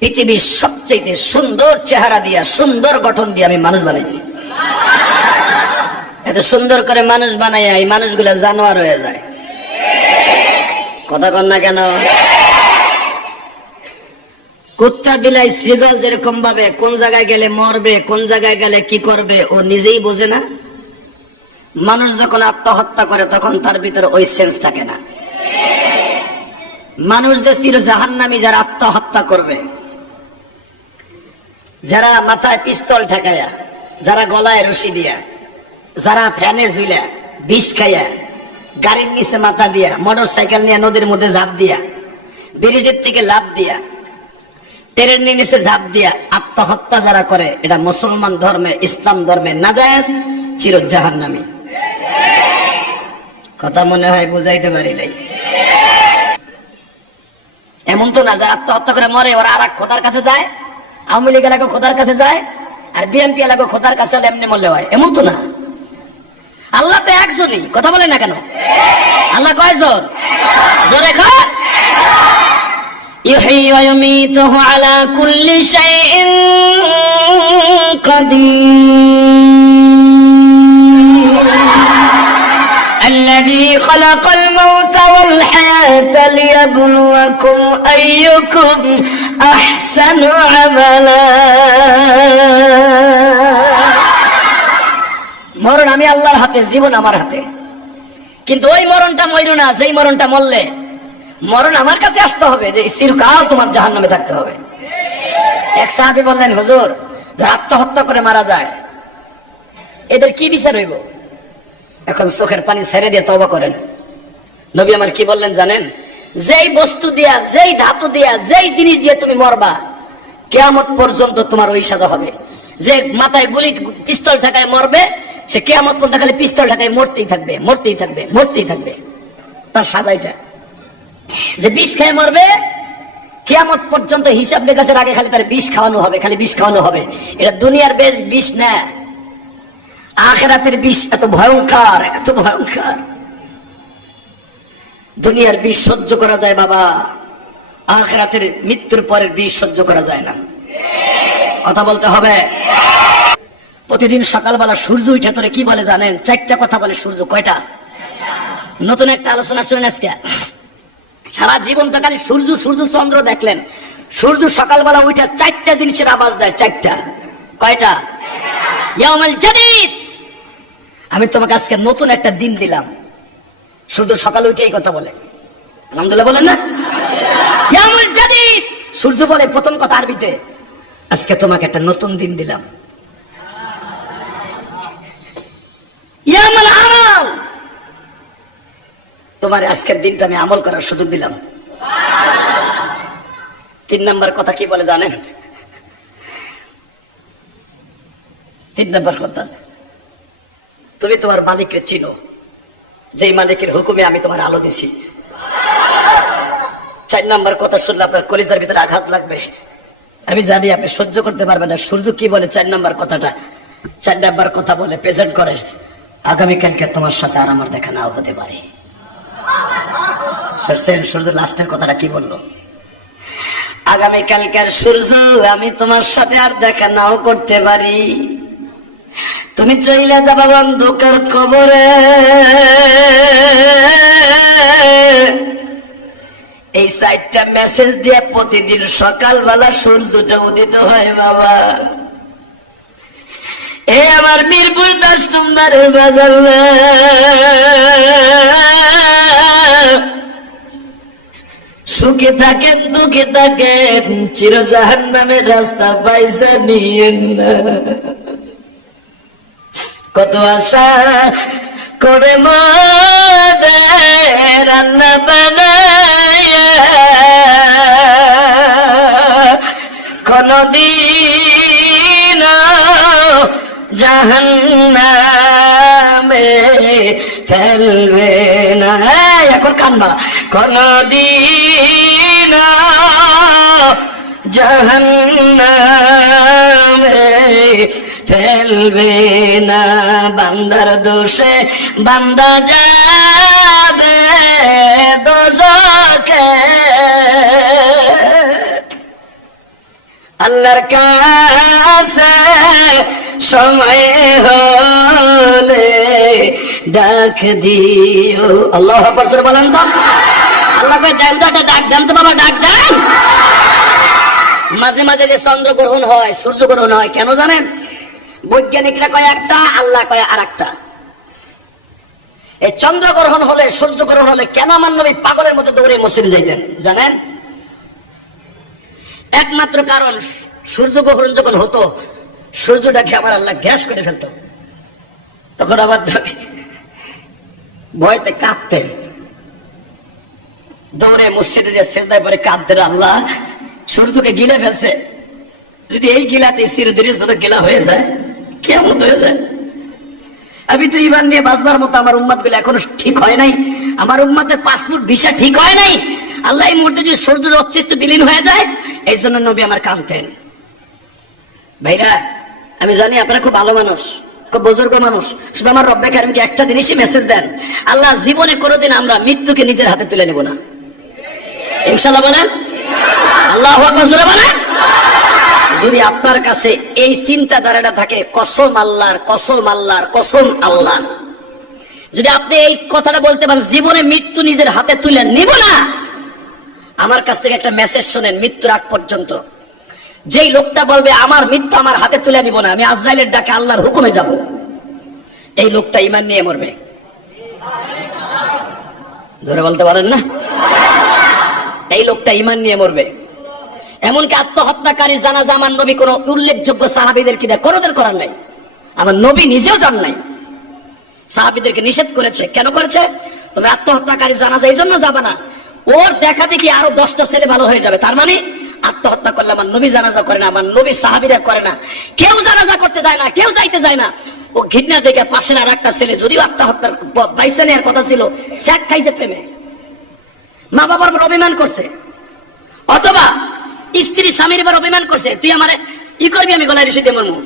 পৃথিবীর সবচেয়ে সুন্দর চেহারা দিয়া, সুন্দর গঠন দিয়ে আমি মানুষ বানাইছি। এত সুন্দর করে মানুষ বানাই এই মানুষগুলা জানোয়ার হয়ে যায়। কথা কন না কেন? কুত্তা বিলাই শ্রীগল যেরকম ভাবে কোন জায়গায় গেলে মরবে, কোন জায়গায় গেলে কি করবে, ও নিজেই বোঝে না। মানুষ যখন আত্মহত্যা করে, তখন তার ভিতরে ওই সেন্স থাকে না। মানুষ যে চির জাহান্নামী যারা আত্মহত্যা করবে যারা মাথায় পিস্তল ঠেকায়া, যারা গলায় রশি দিয়া, যারা ফ্যানে ঝুইলা, বিষ খাইয়া, গাড়ির নিচে মাথা দিয়া, মোটর সাইকেল নিয়ে নদীর মধ্যে ঝাঁপ দিয়া, ব্রিজের থেকে লাভ দিয়া, ট্রেনের নিচে ঝাঁপ দিয়া আত্মহত্যা যারা করে, এটা মুসলমান ধর্মে, ইসলাম ধর্মে না যায় চির জাহান্নামী কথা মনে হয় বুঝাইতে পারি নাই। এমন তো না যে আত্মহত্যা করে মরে, ওরা আর খোদার কাছে যায় আওয়ামী লীগ এলাকা খোদার কাছে যায় আর বিএনপি এলাকা খোদার কাছে হলে এমনি মরলে হয় এমন তো না আল্লাহ তো একজনই কথা বলে না কেন আল্লাহ কয়জন জোরে খা يحيي ويميته على كل شيء قدير الذي خلق الموت والحياة ليبلوكم أيكم أحسن عملا মরণ আমি আল্লাহর হাতে জীবন আমার হাতে কিন্তু ওই মরণটা মরু না যেই মরণটা মরলে মরণ আমার কাছে আসতে হবে যে চিরকাল তোমার জাহান নামে থাকতে হবে এক সাহাবি বললেন হুজুর যারা আত্মহত্যা করে মারা যায় এদের কি বিচার হইব এখন চোখের পানি ছেড়ে দিয়ে তবা করেন। নবী আমার কি বললেন জানেন? যেই বস্তু দিয়া, যেই ধাতু দিয়া, যেই জিনিস দিয়ে তুমি মরবা, কেয়ামত পর্যন্ত তোমার ওই সাজা হবে। যে মাথায় গুলি, পিস্তল ঢাকায় মরবে, সে কেয়ামত পর্যন্ত খালি পিস্তল ঢাকায় মরতেই থাকবে মরতেই থাকবে মরতেই থাকবে। তার সাজাইটা যে বিষ খেয়ে মরবে, কেয়ামত পর্যন্ত হিসাব নিকাশের আগে খালি তার বিষ খাওয়ানো হবে, খালি বিষ খাওয়ানো হবে। এটা দুনিয়ার বেশ বিষ না আখেরাতের বিষ এত ভয়ঙ্কর এত ভয়ঙ্কর। দুনিয়ার বিষ সহ্য করা যায় বাবা, আখেরাতের মৃত্যুর পরের বিষ সহ্য করা যায় না। কথা বলতে হবে। প্রতিদিন সকালবেলা সূর্য উঠে তোরে কি বলে জানেন? চারটা কথা বলে সূর্য, কয়টা? নতুন একটা আলোচনা শুনেন আজকে। সারা জীবন তো খালি সূর্য সূর্য চন্দ্র দেখলেন। সূর্য সকালবেলা উঠে চারটা জিনিসের আওয়াজ দেয়, চারটা। কয়টা? ইয়াউমুল জাদিদ! আমি তোমাকে আজকে নতুন একটা দিন দিলাম। সূর্য সকালে উঠে এই কথা বলে। আলহামদুলিল্লাহ বলেন না? সূর্য বলে প্রথম কথা আরবিতে। আজকে তোমাকে একটা নতুন দিন দিলাম। তোমার আজকের দিনটা আমি আমল করার সুযোগ দিলাম। তিন নাম্বার কথা কি বলে জানেন? তিন নাম্বার কথা তুমি তোমার মালিককে চিনো। যেই মালিকের হুকুমে আমি তোমার আলো দিছি। চার নাম্বার কথা শুনলে আপনার কলিজার ভিতরে আঘাত লাগবে। আমি জানি আপনি সহ্য করতে পারবেন না। সূর্য কি বলে চার নাম্বার কথাটা? চার নাম্বার কথা বলে প্রেজেন্ট করে, আগামীকালকে তোমার সাথে আর আমার দেখা নাও হতে পারে। সূর্য লাস্টের কথাটা কি বলল? আগামীকালকার সূর্য, আমি তোমার সাথে আর দেখা নাও করতে পারি। তুমি চইলে যাবা অন্ধকার খবরে এই সাইটটা মেসেজ দিয়ে প্রতিদিন সকালবেলা সূর্যটা উদিত হয় বাবা। এ আমার মিরপুর দাস টুম্বারের বাজার সুখে থাকেন, দুঃখে থাকেন চির জাহান নামের রাস্তা পাইসা নিয়েন না। কত আশা করে রান্না বানায়া কোনদিন জাহান্নামে ফেলবে না। এখন কানবা। কোনদিন জাহান্নামে ফেলবে না বান্দার দোষে, বান্দা যাবে দোজকে আল্লাহর কাছে সময় হলে ডাক দিও। আল্লাহ আকবার বলেন তো। আল্লাহ কয় দেন তো ডাক দেন তো বাবা, ডাক দেন মাঝে মাঝে যে চন্দ্র গ্রহণ হয় সূর্য গ্রহণ হয়, কেন জানেন? বৈজ্ঞানিকরা কয় একটা, আল্লাহ কয় আর একটা এই চন্দ্র গ্রহণ হলে সূর্য গ্রহণ হলে কেন আমার নবী পাগলের মতো দৌড়ে মসজিদে যাইতেন? জানেন? একমাত্র কারণ সূর্য গ্রহণ যখন হতো, সূর্যটাকে আমার আল্লাহ গ্যাস করে ফেলতো। তখন আবার ভয়তে কাঁপতেন দৌড়ে মসজিদে যে সেজদায় পরে কাঁদতেন, আল্লাহ সূর্যকে গিলে ফেলছে। যদি এই গিলাতে চিরদিনের জন্য গিলা হয়ে যায় কেমন হয়ে যায় আমি তো ইমান নিয়ে বাঁচবার মতো আমার উম্মাদগুলো এখনও ঠিক হয় নাই। আমার উম্মাদের পাসপোর্ট, ভিসা ঠিক হয় নাই। আল্লাহ এই মুহূর্তে যদি সূর্যের অস্তিত্ব বিলীন হয়ে যায়, এই জন্য নবী আমার কাঁদতেন। ভাইরা, আমি জানি আপনারা খুব ভালো মানুষ, খুব বুজুর্গ মানুষ। শুধু আমার রব্বে কারিমকে একটা জিনিসই মেসেজ দেন। আল্লাহ জীবনে কোনোদিন আমরা মৃত্যুকে নিজের হাতে তুলে নেব না। ইনশাল্লাহ বলেন? আল্লাহ বলেন? যদি আপনার কাছে এই চিন্তাধারাটা থাকে, কসম আল্লাহর কসম আল্লাহর, কসম আল্লাহ যদি আপনি এই কথাটা বলতে পারেন, জীবনে মৃত্যু নিজের হাতে তুলে নিব না। আমার কাছ থেকে একটা মেসেজ শোনেন, মৃত্যুর আগ পর্যন্ত। যেই লোকটা বলবে, আমার মৃত্যু আমার হাতে তুলে নিব না, আমি আজরাইলের ডাকে আল্লাহর হুকুমে যাব। এই লোকটা ইমান নিয়ে মরবে। ধরে বলতে পারেন না? এই লোকটা ইমান নিয়ে মরবে। এমনকি আত্মহত্যাকারীর জানাজা আমার নবী কোন উল্লেখযোগ্য সাহাবিদের কি কোনোদের করার নাই। আমার নবী নিজেও জান নাই। সাহাবিদেরকে নিষেধ করেছে। কেন করেছে? তুমি আত্মহত্যাকারী জানাজা এই জন্য যাবে না। ওর দেখা দেখি আরও দশটা ছেলে ভালো হয়ে যাবে। তার মানে আত্মহত্যা করলে আমার নবী জানাজা করে না, আমার নবী সাহাবিরা করে না। কেউ জানাজা করতে যায় না, কেউ যাইতে যায় না। ও ঘৃণা দেখে পাশের আর একটা ছেলে, যদিও আত্মহত্যার বাইসে নেওয়ার কথা ছিল স্যাক খাইছে প্রেমে। মা বাবার অভিমান করছে। অথবা স্ত্রী স্বামীর এবার অভিমান করছে। তুই আমার ই করবি আমি গলায় বিষয় দিয়ে মরমু।